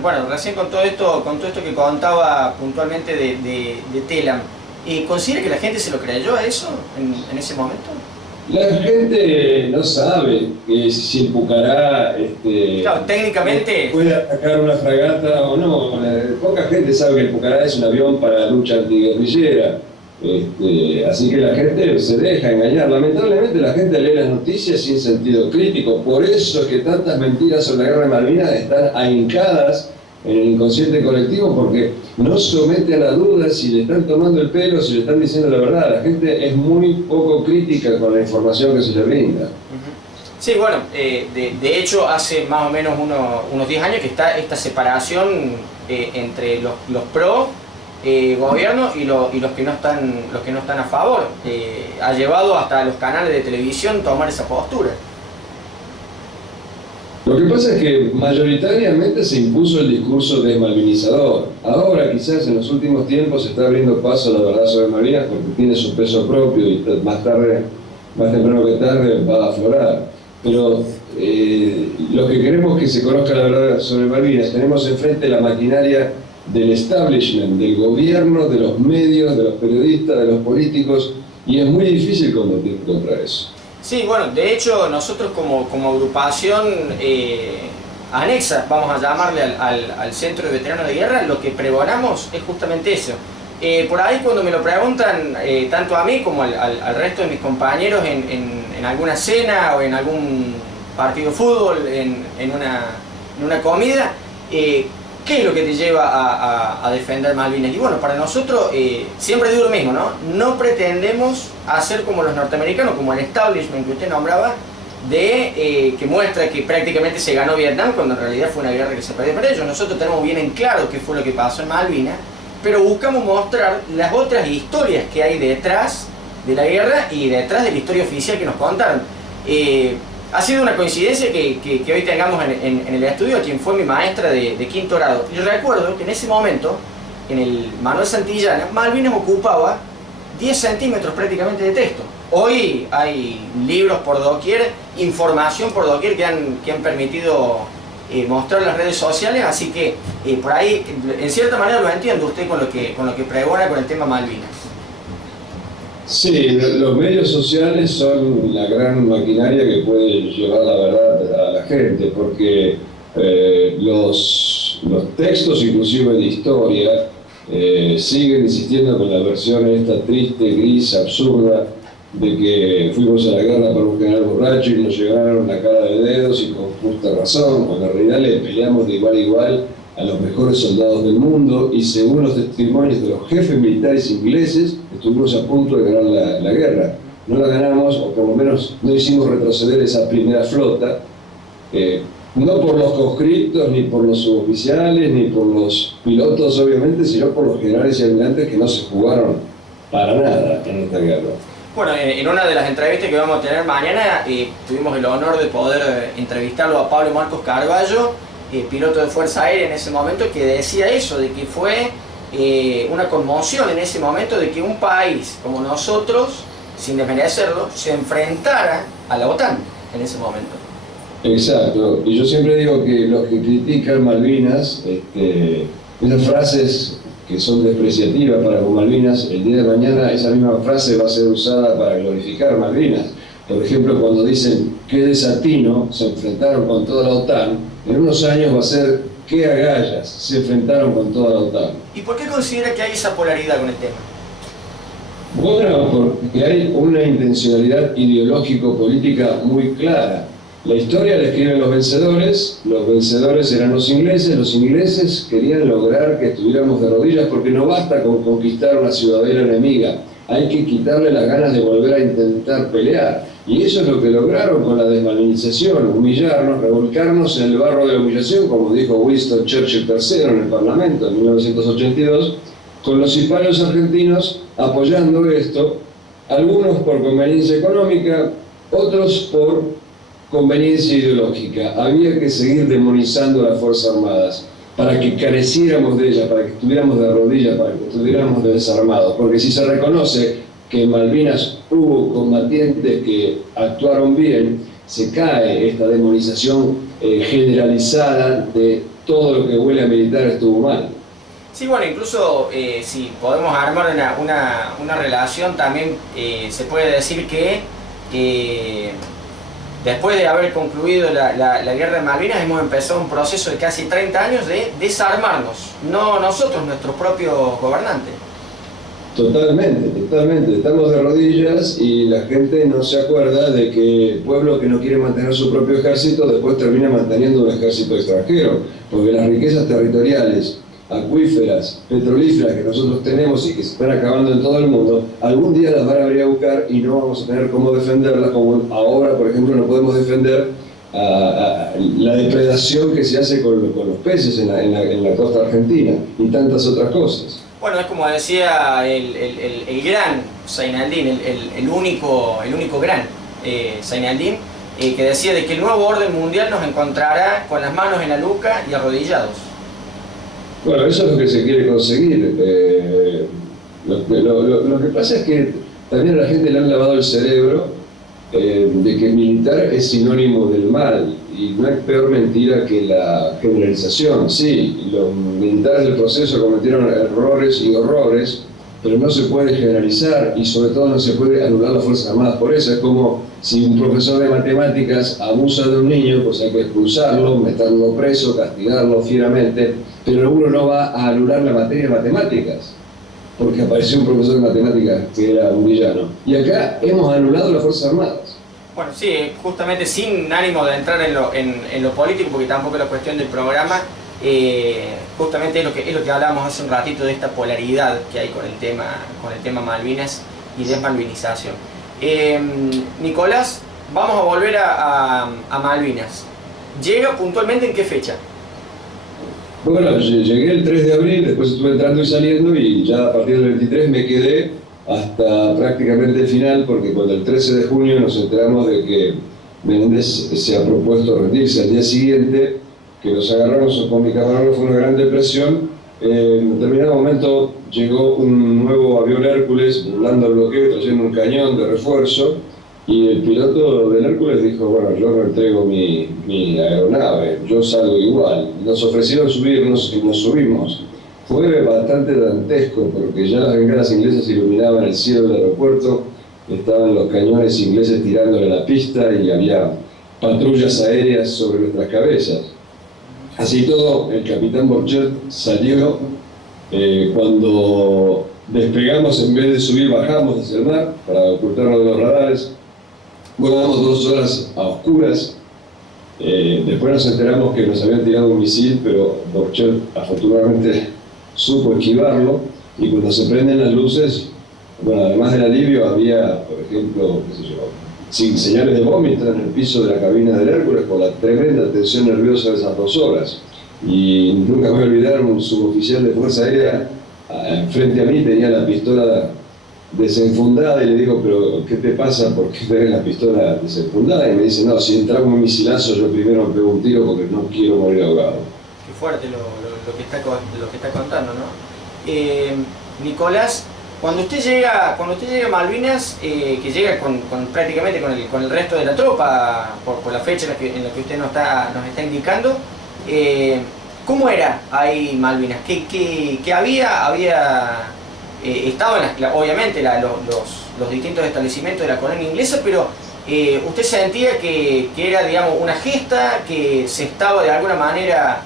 Bueno, recién con todo esto que contaba puntualmente de Telam, ¿considera que la gente se lo creyó a eso en ese momento? La gente no sabe que si el Pucará Claro, técnicamente puede atacar una fragata o no. Poca gente sabe que el Pucará es un avión para la lucha antiguerrillera. Así que la gente se deja engañar. Lamentablemente la gente lee las noticias sin sentido crítico. Por eso es que tantas mentiras sobre la guerra de Malvinas están ahincadas en el inconsciente colectivo, porque no somete a la duda si le están tomando el pelo, si le están diciendo la verdad. La gente es muy poco crítica con la información que se le brinda. Sí, bueno, de hecho hace más o menos unos 10 años que está esta separación entre los pro gobierno y los que no están a favor. Ha llevado hasta a los canales de televisión tomar esa postura. Lo que pasa es que mayoritariamente se impuso el discurso desmalvinizador. Ahora quizás en los últimos tiempos se está abriendo paso a la verdad sobre Malvinas porque tiene su peso propio y más temprano que tarde va a aflorar. Pero los que queremos que se conozca la verdad sobre Malvinas, tenemos enfrente la maquinaria del establishment, del gobierno, de los medios, de los periodistas, de los políticos, y es muy difícil combatir contra eso. Sí, bueno, de hecho nosotros como agrupación anexa, vamos a llamarle al Centro de Veteranos de Guerra, lo que pregonamos es justamente eso. Por ahí cuando me lo preguntan, tanto a mí como al resto de mis compañeros en alguna cena o en algún partido de fútbol, en una comida, ¿qué es lo que te lleva a defender Malvinas? Y bueno, para nosotros, siempre digo lo mismo, ¿no? No pretendemos hacer como los norteamericanos, como el establishment que usted nombraba, que muestra que prácticamente se ganó Vietnam, cuando en realidad fue una guerra que se perdió para ellos. Nosotros tenemos bien en claro qué fue lo que pasó en Malvinas, pero buscamos mostrar las otras historias que hay detrás de la guerra y detrás de la historia oficial que nos contaron. Ha sido una coincidencia que hoy tengamos en el estudio a quien fue mi maestra de quinto grado. Yo recuerdo que en ese momento, en el Manuel Santillana, Malvinas ocupaba 10 centímetros prácticamente de texto. Hoy hay libros por doquier, información por doquier que han permitido mostrar las redes sociales, así que por ahí, en cierta manera lo entiendo usted con lo que pregona con el tema Malvinas. Sí, los medios sociales son la gran maquinaria que puede llevar la verdad a la gente, porque los textos inclusive de historia siguen insistiendo con la versión esta triste, gris, absurda, de que fuimos a la guerra por un general borracho y nos llegaron la cara de dedos y con justa razón, cuando en realidad le peleamos de igual a igual a los mejores soldados del mundo, y según los testimonios de los jefes militares ingleses, estuvimos a punto de ganar la guerra. No la ganamos, o por lo menos no hicimos retroceder esa primera flota, no por los conscriptos, ni por los suboficiales, ni por los pilotos, obviamente, sino por los generales y almirantes que no se jugaron para nada en esta guerra. Bueno, en una de las entrevistas que vamos a tener mañana, tuvimos el honor de poder entrevistarlo a Pablo Marcos Carballo, piloto de Fuerza Aérea en ese momento, que decía eso, de que fue una conmoción en ese momento de que un país como nosotros, sin desmerecerlo, se enfrentara a la OTAN en ese momento. Exacto, y yo siempre digo que los que critican Malvinas, esas frases que son despreciativas para con Malvinas, el día de mañana esa misma frase va a ser usada para glorificar Malvinas. Por ejemplo, cuando dicen qué desatino, se enfrentaron con toda la OTAN, en unos años va a ser qué agallas, se enfrentaron con toda la OTAN. ¿Y por qué considera que hay esa polaridad con el tema? Bueno, porque hay una intencionalidad ideológico-política muy clara. La historia la escriben los vencedores eran los ingleses querían lograr que estuviéramos de rodillas porque no basta con conquistar una ciudadela enemiga, hay que quitarle las ganas de volver a intentar pelear. Y eso es lo que lograron con la desmalvinización, humillarnos, revolcarnos en el barro de la humillación, como dijo Winston Churchill III en el Parlamento en 1982, con los hispanos argentinos apoyando esto, algunos por conveniencia económica, otros por conveniencia ideológica. Había que seguir demonizando a las Fuerzas Armadas para que careciéramos de ellas, para que estuviéramos de rodillas, para que estuviéramos desarmados. Porque si se reconoce que en Malvinas hubo combatientes que actuaron bien, se cae esta demonización generalizada de todo lo que huele a militar estuvo mal. Sí, bueno, incluso si podemos armar una relación, también se puede decir que después de haber concluido la guerra de Malvinas hemos empezado un proceso de casi 30 años de desarmarnos, no nosotros, nuestros propios gobernantes. Totalmente, totalmente. Estamos de rodillas y la gente no se acuerda de que el pueblo que no quiere mantener su propio ejército después termina manteniendo un ejército extranjero, porque las riquezas territoriales, acuíferas, petrolíferas que nosotros tenemos y que se están acabando en todo el mundo, algún día las van a venir a buscar y no vamos a tener cómo defenderlas, como ahora, por ejemplo, no podemos defender la depredación que se hace con los peces en la costa argentina y tantas otras cosas. Bueno, es como decía el gran Zeinaldin, el único gran Zeinaldin, que decía de que el nuevo orden mundial nos encontrará con las manos en la nuca y arrodillados. Bueno, eso es lo que se quiere conseguir. Lo que pasa es que también a la gente le han lavado el cerebro de que militar es sinónimo del mal, y no hay peor mentira que la generalización. Sí, los militares del proceso cometieron errores y horrores, pero no se puede generalizar y sobre todo no se puede anular las Fuerzas Armadas. Por eso es como si un profesor de matemáticas abusa de un niño, pues hay que expulsarlo, meterlo preso, castigarlo fieramente, pero uno no va a anular la materia de matemáticas, porque apareció un profesor de matemáticas que era un villano. Y acá hemos anulado las Fuerzas Armadas. Bueno, sí, justamente sin ánimo de entrar en lo político, porque tampoco es la cuestión del programa, justamente es lo que hablábamos hace un ratito de esta polaridad que hay con el tema Malvinas y desmalvinización. Nicolás, vamos a volver a Malvinas. ¿Llega puntualmente en qué fecha? Bueno, llegué el 3 de abril, después estuve entrando y saliendo y ya a partir del 23 me quedé hasta prácticamente el final, porque cuando el 13 de junio nos enteramos de que Menéndez se ha propuesto rendirse al día siguiente, que nos agarramos con mi camarógrafo una gran depresión. En determinado momento llegó un nuevo avión Hércules burlando el bloqueo, trayendo un cañón de refuerzo, y el piloto del Hércules dijo: bueno, yo no entrego mi aeronave, yo salgo igual. Nos ofrecieron subirnos y nos subimos. Fue bastante dantesco porque ya las bengalas inglesas iluminaban el cielo del aeropuerto, estaban los cañones ingleses tirándole a la pista y había patrullas aéreas sobre nuestras cabezas. Así todo, el capitán Borchet salió. Cuando despegamos, en vez de subir, bajamos hacia el mar para ocultarnos de los radares. Volamos 2 horas a oscuras. Después nos enteramos que nos habían tirado un misil, pero Borchet afortunadamente supo esquivarlo, y cuando se prenden las luces, bueno, además del alivio había, por ejemplo, qué sé yo, señales de vómito en el piso de la cabina del Hércules por la tremenda tensión nerviosa de esas 2 horas. Y nunca me voy a olvidar, un suboficial de Fuerza Aérea frente a mí tenía la pistola desenfundada y le digo: pero ¿qué te pasa? ¿Por qué tenés la pistola desenfundada? Y me dice: no, si entramos un misilazo yo primero me pego un tiro porque no quiero morir ahogado. Qué fuerte lo que está contando, ¿no? Nicolás, cuando usted llega a Malvinas, que llega prácticamente con el resto de la tropa, por la fecha en la que usted nos está indicando, ¿cómo era ahí Malvinas? ¿Qué había? Estaban obviamente los distintos establecimientos de la colonia inglesa, pero ¿usted sentía que era, digamos, una gesta, que se estaba de alguna manera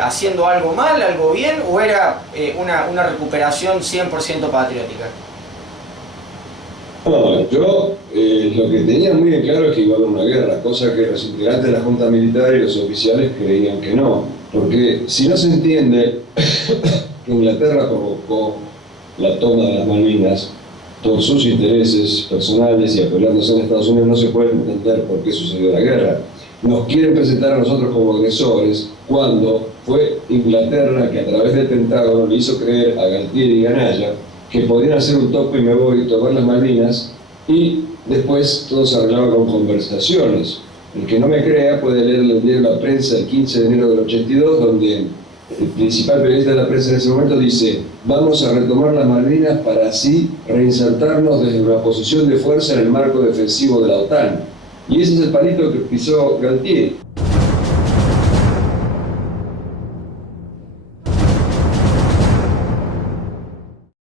haciendo algo mal, algo bien, o era una recuperación 100% patriótica? No, yo lo que tenía muy en claro es que iba a haber una guerra, cosa que los integrantes de la Junta Militar y los oficiales creían que no, porque si no se entiende que Inglaterra provocó la toma de las Malvinas por sus intereses personales y apoyándose en Estados Unidos, no se puede entender por qué sucedió la guerra. Nos quieren presentar a nosotros como agresores cuando fue Inglaterra que a través del Pentágono le hizo creer a Galtieri y Anaya que podían hacer un topo y me voy y tomar las Malvinas, y después todo se arreglaba con conversaciones. El que no me crea puede leer el diario La Prensa el 15 de enero del 82, donde el principal periodista de la prensa en ese momento dice: vamos a retomar las Malvinas para así reinsertarnos desde una posición de fuerza en el marco defensivo de la OTAN. Y ese es el palito que pisó Galtieri.